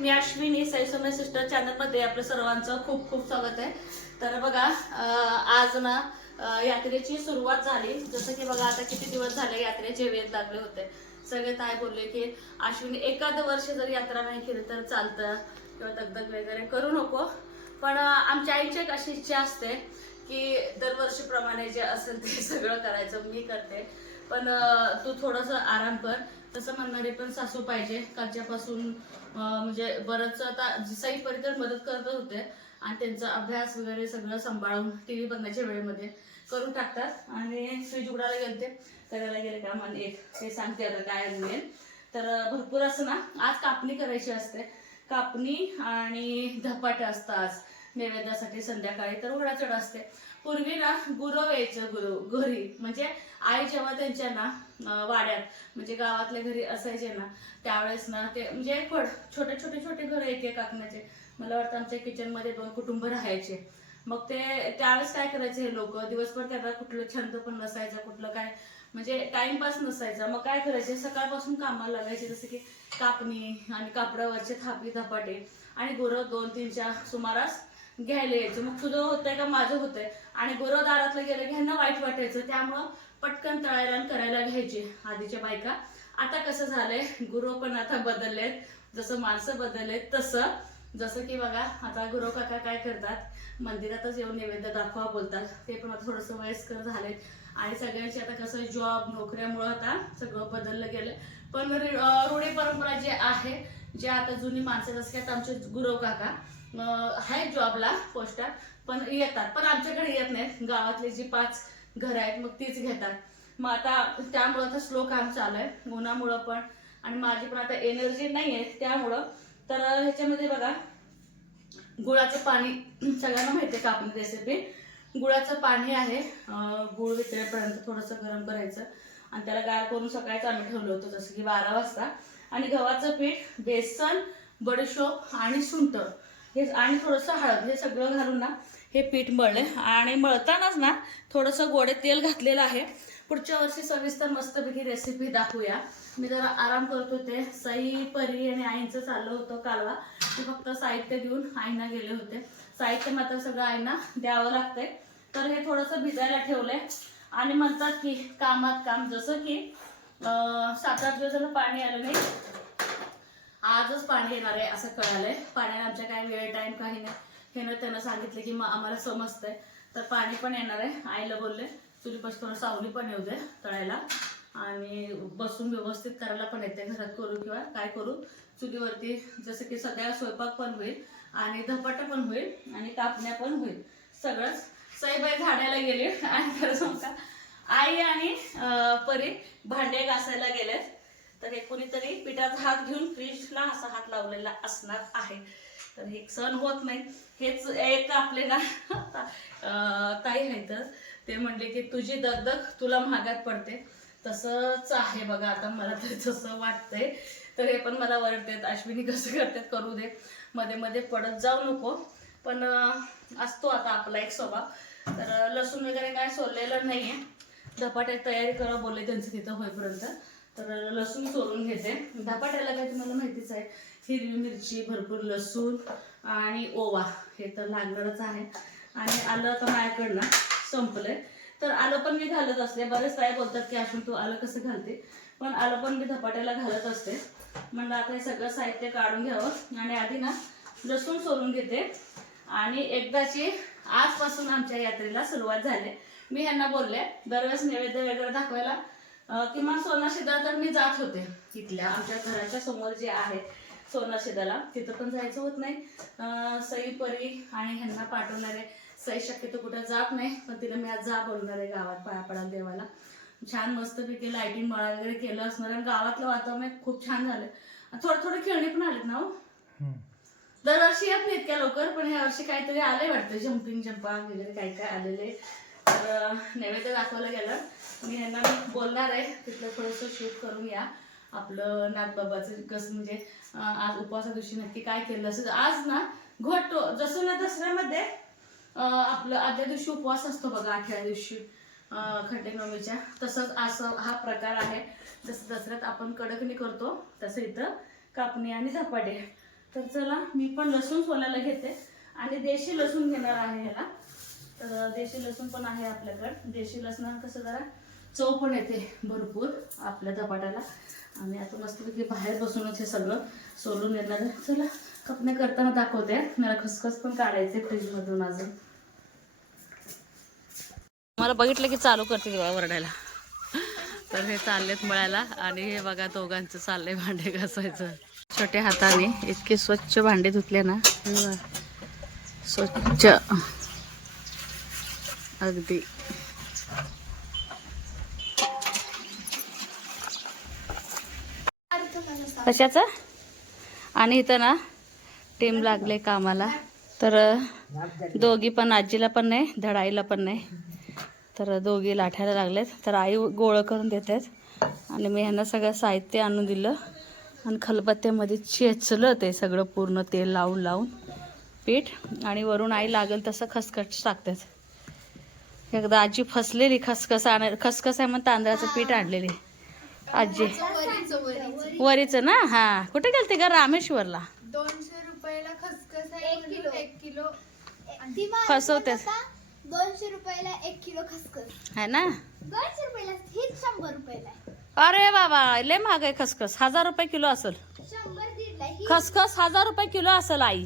मी Ashwini सैसोमे sister चॅनलमध्ये आपलं सर्वांचं खूप खूप स्वागत आहे। तर बघा आज ना यात्रेची सुरुवात झाली। जसं की बघा आता किती दिवस झाले यात्रेचे वेध लागले होते। सगळे ताई बोलले की अश्विनी एखाद वर्ष जर यात्रा नाही केली तर चालतं किंवा दगदग वगैरे करू नको, पण आमच्या आईची एक अशी इच्छा असते की दरवर्षीप्रमाणे जे असेल ते सगळं करायचं मी करते, पण तू थोडंसं आराम कर। तसं म्हणणारे पण सासू पाहिजे, कालच्यापासून म्हणजे बरंच आता सई परितर मदत करत होते आणि त्यांचा अभ्यास वगैरे सगळं सांभाळून टीव्ही बघण्याच्या वेळेमध्ये करून टाकतात। आणि स्विच उघडायला गेलते करायला गेले काम आणि एक ते सांगते आता काय मिळेल। तर भरपूर असं ना आज कापणी करायची असते, कापणी आणि धपाटे असतात नैवेद्यासाठी संध्याकाळी। तर वडाचढ असते। पूर्वी ना गुरव यायचं घरी, म्हणजे आई जेव्हा त्यांच्या ना वाड्यात म्हणजे गावातल्या घरी असायचे ना त्यावेळेस ना ते म्हणजे छोटे छोटे छोटे घर एक एक आखण्याचे। मला वाटतं आमच्या किचन मध्ये 2 कुटुंब राहायचे। मग ते त्यावेळेस काय करायचे हे लोक, दिवसभर त्यांना कुठलं छंद पण नसायचा, कुठलं काय म्हणजे टाइमपास नसायचा। मग काय करायचे सकाळपासून कामाला लागायचे, जसं की कापणी आणि कापडावरचे थापी धपाटे आणि गुरं 2-3च्या सुमारास घ्यायला यायचं। मग तुझं होतंय का माझं होतंय, आणि गुरं दारातलं गेलं की ह्यांना वाईट वाटायचं, त्यामुळं पटकन तळायला आणि करायला घ्यायचे आधीच्या बायका। आता कसं झालंय, गुरु पण आता बदललेत, जसं माणसं बदललेत तसं। जसं की बघा आता गुरु काका काय करतात, मंदिरातच येऊन नैवेद्य दाखवा बोलतात। ते पण आता थोडंसं वयस्कर झालेत आणि सगळ्यांची आता कसं जॉब नोकऱ्यामुळं आता सगळं बदललं गेलं। पण रूढी परंपरा जे आहे, जे आता जुनी माणसं जसं की आता आमचे गुरु काका आहेत जॉबला पोस्टात, पण येतात, पण आमच्याकडे येत नाहीत। गावातले जी 5 घर आहेत मग तीच घेतात। मग आता त्यामुळं तर स्लो काम चालू आहे उन्हामुळं पण, आणि माझी पण आता एनर्जी नाही आहे त्यामुळं। तर ह्याच्यामध्ये बघा गुळाचं पाणी, सगळ्यांना माहिती आहे कापणी रेसिपी। गुळाचं पाणी आहे, गुळ वितळेपर्यंत थोडंसं गरम करायचं आणि त्याला गार करून सकाळीच आम्ही ठेवलं होतं जसं की 12 वाजता। आणि गव्हाचं पीठ, बेसन, बडीशोप आणि सुंठ हे आणि थोडंसं हळद हे सगळं घालून ना हे पीठ मळले। आणि मळतानाच ना थोडंसं गोडे तेल घातलेलं आहे। पुढच्या वर्षी सविस्तर मस्तपैकी रेसिपी दाखवूया। मी जरा आराम करत होते, सई परी आणि आईंचं चाललं होतं कालवा, मी फक्त साहित्य देऊन आईंना गेले होते। साहित्य मात्र सगळं आईंना द्यावं लागतंय। तर हे थोडंसं भिजायला ठेवलंय आणि म्हणतात की कामात काम, जसं की 7-8 दिवस झालं पाणी आलं नाही, आजच पाणी येणार आहे असं कळालंय। पाण्याला आमच्या काय वेळ टाइम काही नाही, हे ना त्यांना सांगितलं की मग आम्हाला समजतंय। तर पाणी पण येणार आहे, आईला बोलले चुलीपाशी थोडं सावली पण येऊ दे तळायला, आणि बसून व्यवस्थित करायला पण येते घरात करू किंवा काय करू चुलीवरती, जसं की सगळ्या स्वयंपाक पण होईल आणि धपाटा पण होईल आणि कापण्या पण होईल सगळंच। सईबाई झाडायला गेली आणि खरं सांगू का आई आणि परी भांडे घासायला गेलेत। तर हे कोणीतरी पिठाचा हात घेऊन फ्रीजला असा हात लावलेला असणार आहे। तर हे सण होत नाही। हेच एक आपले ना ताई आहेत, ते म्हणले की तुझी दगदग तुला महागात पडते, तसंच आहे बघा आता मला तर तसं वाटतंय। तर हे पण मला वरडतात अश्विनी कसं करतात करू दे, मध्ये मध्ये पडत जाऊ नको, पण असतो आता आपला एक स्वभाव। तर लसूण वगैरे काय सोललेलं नाहीये, धपाट्याची तयारी करा बोलले त्यांचं तिथं होईपर्यंत। तर लसूण सोलून घेते। धपाट्याला काय तुम्हाला माहितीच आहे, हिरवी मिरची, भरपूर लसूण आणि ओवा हे तर लागणारच आहे। आणि आलं तर माझ्याकडनं संपलंय, तर आलं पण मी घालत असते। बरेच ताई बोलतात की अश्विनी तू आलं कसं घालते, पण आलं पण मी धपाट्याला घालत असते। म्हणलं आता हे सगळं साहित्य काढून घ्यावं आणि आधी ना लसूण सोलून घेते। आणि एकदाची आजपासून आमच्या यात्रेला सुरुवात झाली। मी ह्यांना बोलले दरवेळेस नैवेद्य वगैरे दाखवायला किमान सोनाशिदा तर मी जात होते, इथल्या आमच्या घराच्या समोर जे आहे सोनाशिदाला, तिथं पण जायचं होत नाही। सई परी आणि ह्यांना पाठवणारे, सई शक्यतो कुठं जात नाही, पण तिला मी आज जा बोलणार आहे गावात पाया पडायला देवाला। छान मस्तपैकी लाईटिंग मळा वगैरे केलं असणार आणि गावातलं वातावरण खूप छान झालं। थोडे खेळणी पण आलेत ना हो, दरवर्षी येत नाही इतक्या लवकर, पण ह्या वर्षी काहीतरी आलंय वाटतं, जम्पिंग जंपा वगैरे काय काय आलेले। तर नैवेद्य दाखवलं गेलं, मी ह्यांना बोलणार आहे तिथलं थोडंसं शूट करून या आपलं नागबाबाचं कसं, म्हणजे आज उपवासा दिवशी नक्की काय केलं असेल। आज ना घट, जसं ना दसऱ्यामध्ये आपलं आदल्या दिवशी उपवास असतो बघा, 8व्या दिवशी खंडेनवमीच्या, तसंच असं हा प्रकार आहे। जसं दसऱ्यात आपण कडकणी करतो तसं इथं कापणी आणि धपाटे। तर चला मी पण लसूण सोलायला घेते आणि देशी लसूण घेणार आहे ह्याला. तर देशी लसूण पण आहे आपल्याकडे. देशी लसणानं कसं जरा चव पण येते भरपूर आपल्या धपाट्याला. आणि आता मस्तपैकी बाहेर बसूनच हे सगळं सोलून येणार आहे. चला कपणे करताना दाखवते. मला खसखस पण काढायचे फ्रीजमधून अजून. मला बघितलं की चालू करते बघा वरडायला. तर हे चाललेत मळायला आणि हे बघा दोघांचं चाललंय भांडे घासायचं. छोट्या हाताने इतके स्वच्छ भांडे धुतले ना, स्वच्छ अगदी. कशाचं? आणि इथं ना टीम लागले कामाला. तर दोघी पण, आजीला पण नाही धडाईला पण नाही. तर दोघी लाठायला लागलेत. तर आई गोळं करून देतात आणि मी ह्यांना सगळं साहित्य आणून दिलं आणि खलबत्त्यामध्ये चेचलं ते सगळं पूर्ण तेल लावून लावून पीठ. आणि वरून आई लागेल तसं खसखस टाकतात. एकदा आजी फसलेली खसखस खसखस आहे मग तांदळाचं पीठ आणलेली आजी. वरीचं ना? हा. कुठे गेलते का? रामेश्वरला. 200 रुपयाला खसखस आहे. 1 किलो फसवते. 200 रुपयाला 1 किलो खसखस है ना? 200 रुपयाला, हीच 100 रुपयाला. अरे बाबा लय महाग आहे खसखस. 1000 रुपये किलो असेल 100-150 ही. खसखस. 1000 रुपये किलो असेल आई.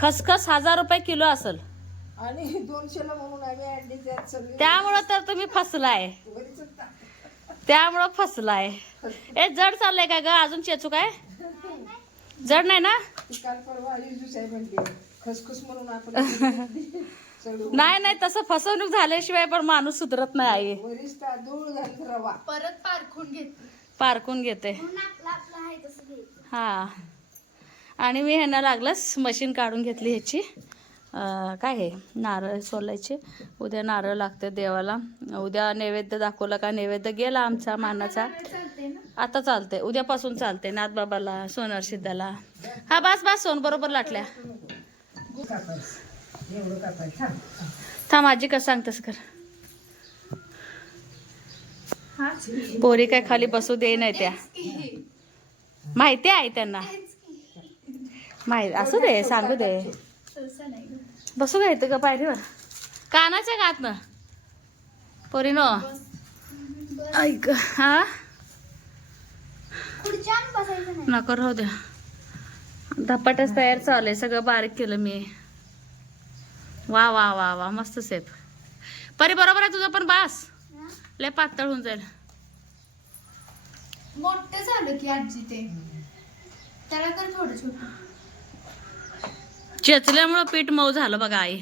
खसखस 1000 रुपये किलो असेल. आणि 200ला म्हणून आम्ही आणली त्यात सगळी. त्यामुळं तर तुम्ही फसलाय. त्यामुळं फसलाय. ए जड चाललंय का ग? अजून चेचू काय? जड नाही ना? काल परवा युजूच आहे म्हणते खसखस म्हणून आपण नाही नाही, तसं फसवणूक झाल्याशिवाय पण माणूस सुधरत नाही आई. वरीस तांदूळ घालून रवा परत पारखून घेते. पारकून घेते. म्हणून आपलं आहे तसं घ्यायचं. हा. आणि मी ह्यांना लागलंच मशीन काढून घेतली ह्याची. काय हे नारळ सोलायचे. उद्या नारळ लागते देवाला. उद्या नैवेद्य दाखवला का नैवेद्य गेला आमचा मानाचा. चालते ना? आता चालते. उद्यापासून चालते नाथबाबाला, सोनार सिद्धाला. हा बस बस सोन बरोबर लाटल्या. एवढं कापायचं. थांब आजी कसं सांगतेस कर. पोरी काय खाली बसू दे नाही त्या. माहिती आहे त्यांना. माहिती असू दे, सांगू दे. तसं नाही. बसू घ्यायचं का पायरीवर? कानाच्या गात ना पोरीनो. ऐक. हा पुढच्या बसायचं नाही. नको राहू द्या. धपाटच तयार चालू आहे. सगळं बारीक केलं मी. वा वा वा वा मस्त सेफ. परी बरोबर आहे तुझं पण. बास लय पातळ होऊन जाईल. मोठं झालं की आजी ते. त्याला कर थोडं छोटं. चेचल्यामुळं पीठ मऊ झालं बघा आई.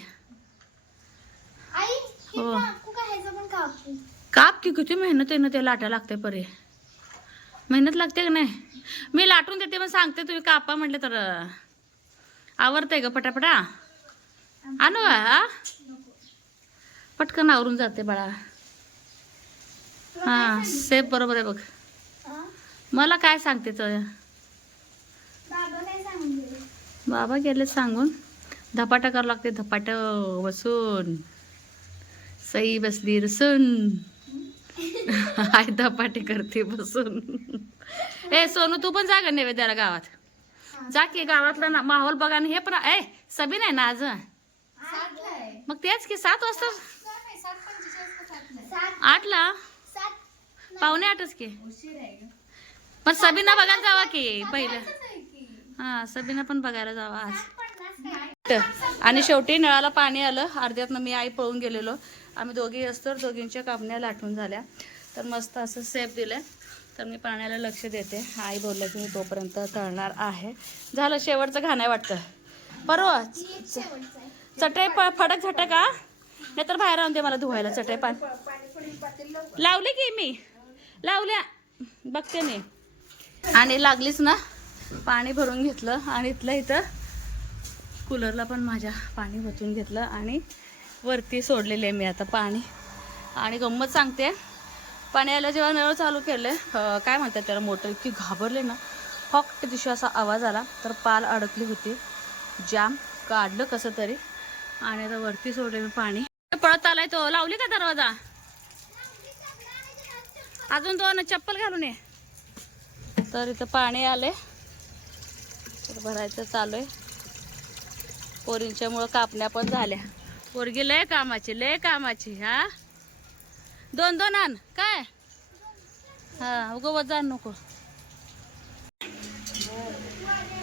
आई हे हो. कापू का? ह्याचं पण कापू. काप की किती मेहनत आहे ना ते लाटा लागते. परी मेहनत लागते का नाही? मी लाटून देते मग सांगते तुम्ही कापा म्हटलं तर आवरतंय ग पटापटा. आणू का? हा पटकन आवरून जाते बाळा. हा सेफ बरोबर आहे बघ. हा? मला काय सांगते तर बाबा काय सांगून गेले? बाबा गेले सांगून. धपाटा करावं लागते. धपाट बसून सई बसली रसून. आय धपाटी करते बसून. ए सोनू तू पण जा ग नैवेद्याला गावात. जा की गावातला ना माहोल बघा. आणि हे पण ए सबी नाही ना आज. 7ला आहे. मग तेच की 7 वाजता. नाही, 7:45 का 7ला? 8ला 7 पावणे 8च की. उशीर आहे ग. पण सबीना बघायला जावा की पहिलं. तसंच आहे की. हा सबीना पण बघायला जावा आज. 7:50 काय? आणि शेवटी नळाला पाणी आलं. अर्ध्यातनं मी आई पळून गेलेलो. आम्ही दोघी असतो. दोघींच्या कापण्या लाटून झाल्या. तर मस्त असं सेफ दिलं. तर मी पाण्याला लक्ष देते. आई बोलल्या की मी तोपर्यंत तळणार आहे. झालं शेवटचं घाण आहे वाटतं. परवा शेवटचं आहे. चटई फडक झटक का नाही तर बाहेर आणते मला धुवायला. चटई लावली की मी लावल्या बघते मी. आणि लागलीच ना पाणी भरून घेतलं. आणि इथं कूलरला पण माझ्या पाणी ओतून घेतलं. आणि वरती सोडलेले आहे मी आता पाणी. आणि गंमत सांगते. पाण्याला जेव्हा नळ चालू केले काय म्हणतात त्याला मोटर इतकी घाबरले ना. फक्त दिवशी असा आवाज आला तर पाल अडकली होती. जाम काढलं कसं तरी. आणि आता वरती सोडले मी पाणी. पळत आलाय तो. लावली का दरवाजा? अजून 2 चप्पल घालून ये. तर इथं पाणी आले. तर भरायचं चालू आहे. पोरींच्यामुळं कापण्या पण झाल्या. पोरगी लय कामाची हा. 2-2 आण काय हा उगवत जा नको.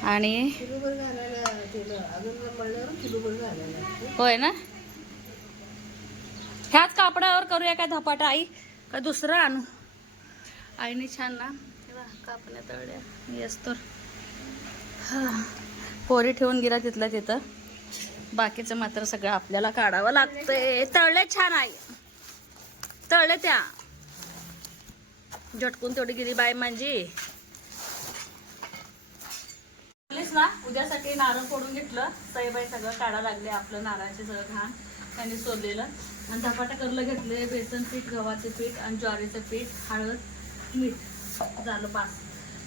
आणि किलोभर घालायला दिलं अजून मळल्यावर किलोभर घालायला. होय ना. ह्याच कापडावर करूया काय धपाटा आई का दुसरं आणू. आईने छान ना कापण्या तळल्या. येस तर पोरी ठेवून गेला तिथलं तिथं. बाकीचं मात्र सगळं आपल्याला काढावं लागतंय. तळले छान आई तळले त्या झटकून तेवढी गेली बाय माझी. ना उद्यासाठी नारळ फोडून घेतलं. सईबाई सगळं काढा लागले. आपलं नारळाचे सगळं घाण त्यांनी सोडलेलं. आणि धपाटा करलं घेतले. बेसन पीठ, गव्हाचे पीठ आणि ज्वारीचं पीठ, हळद, मीठ झालं पास.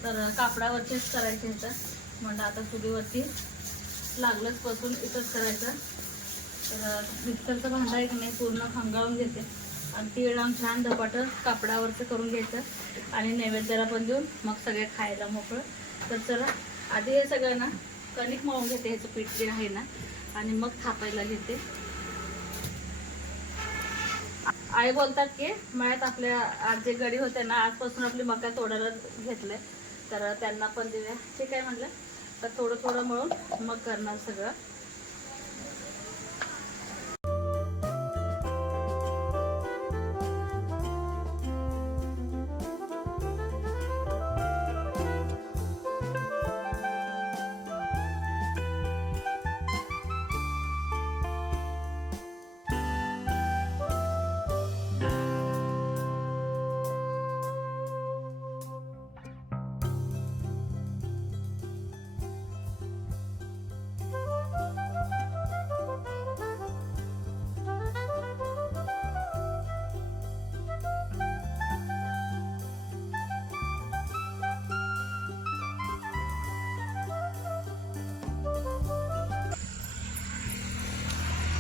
तर कापडावरचेच करायचे ह्याचं म्हणलं आता चुलीवरती लागलंच बसून इथंच करायचं. तर मिक्सरचं भांडा एक नाही पूर्ण खंगाळून घेते आणि तीळ आणि छान धपाटं कापडावरचं करून घ्यायचं आणि नैवेद्याला पण देऊन मग सगळे खायला मोकळं. तर चला आधी हे सगळं ना कणिक मळून घेते. ह्याचं पीठ जे आहे ना आणि मग थापायला घेते. आई बोलतात की मळ्यात आपल्या आज जे गडी होते ना आजपासून आपली मका तोडायला घेतले. तर त्यांना पण दिल्या. ठीक आहे म्हणलं. तर थोडं थोडं मळून मग करणार सगळं.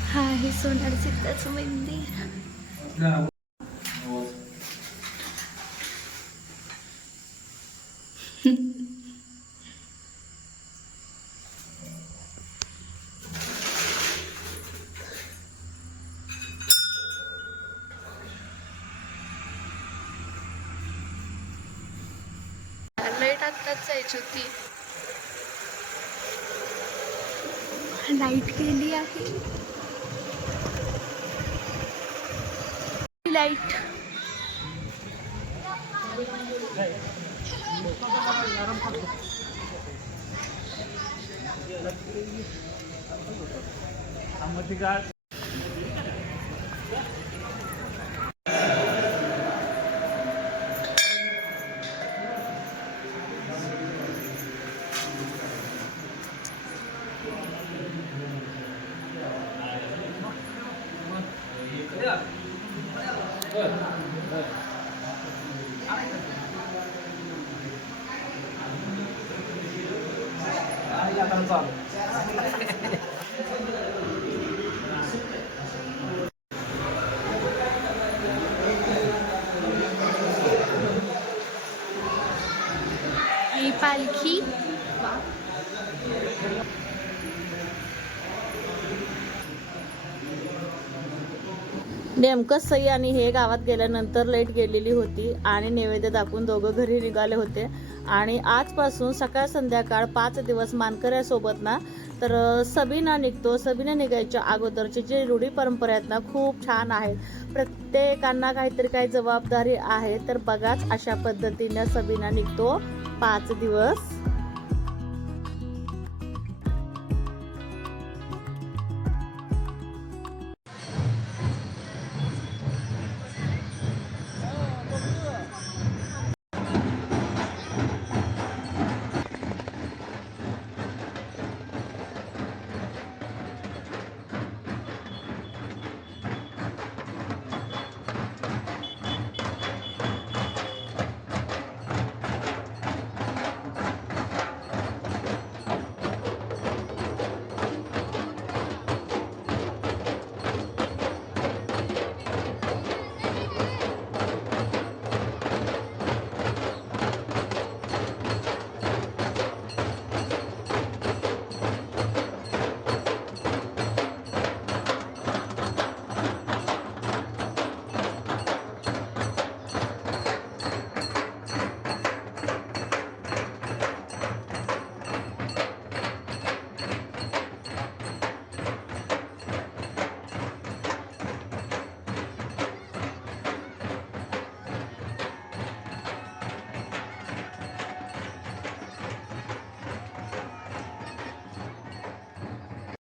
हा हे सोनार सीताचं मंदिर. लाईट आत्ताच जायची होती. लाईट गेली आहे. लाईट ही पालखी. नेमकं सई आणि हे गावात गेल्यानंतर लाईट गेलेली होती आणि नैवेद्य दाखवून दोघं घरी निघाले होते. आणि आजपासून सकाळ संध्याकाळ 5 दिवस मानकऱ्यासोबत ना तर सबीना निघतो. सबीना निघायच्या अगोदरची जी रूढी परंपरा आहेत ना खूप छान आहेत. प्रत्येकांना काहीतरी काही जबाबदारी आहे. तर बघाच अशा पद्धतीने सबीना निघतो 5 दिवस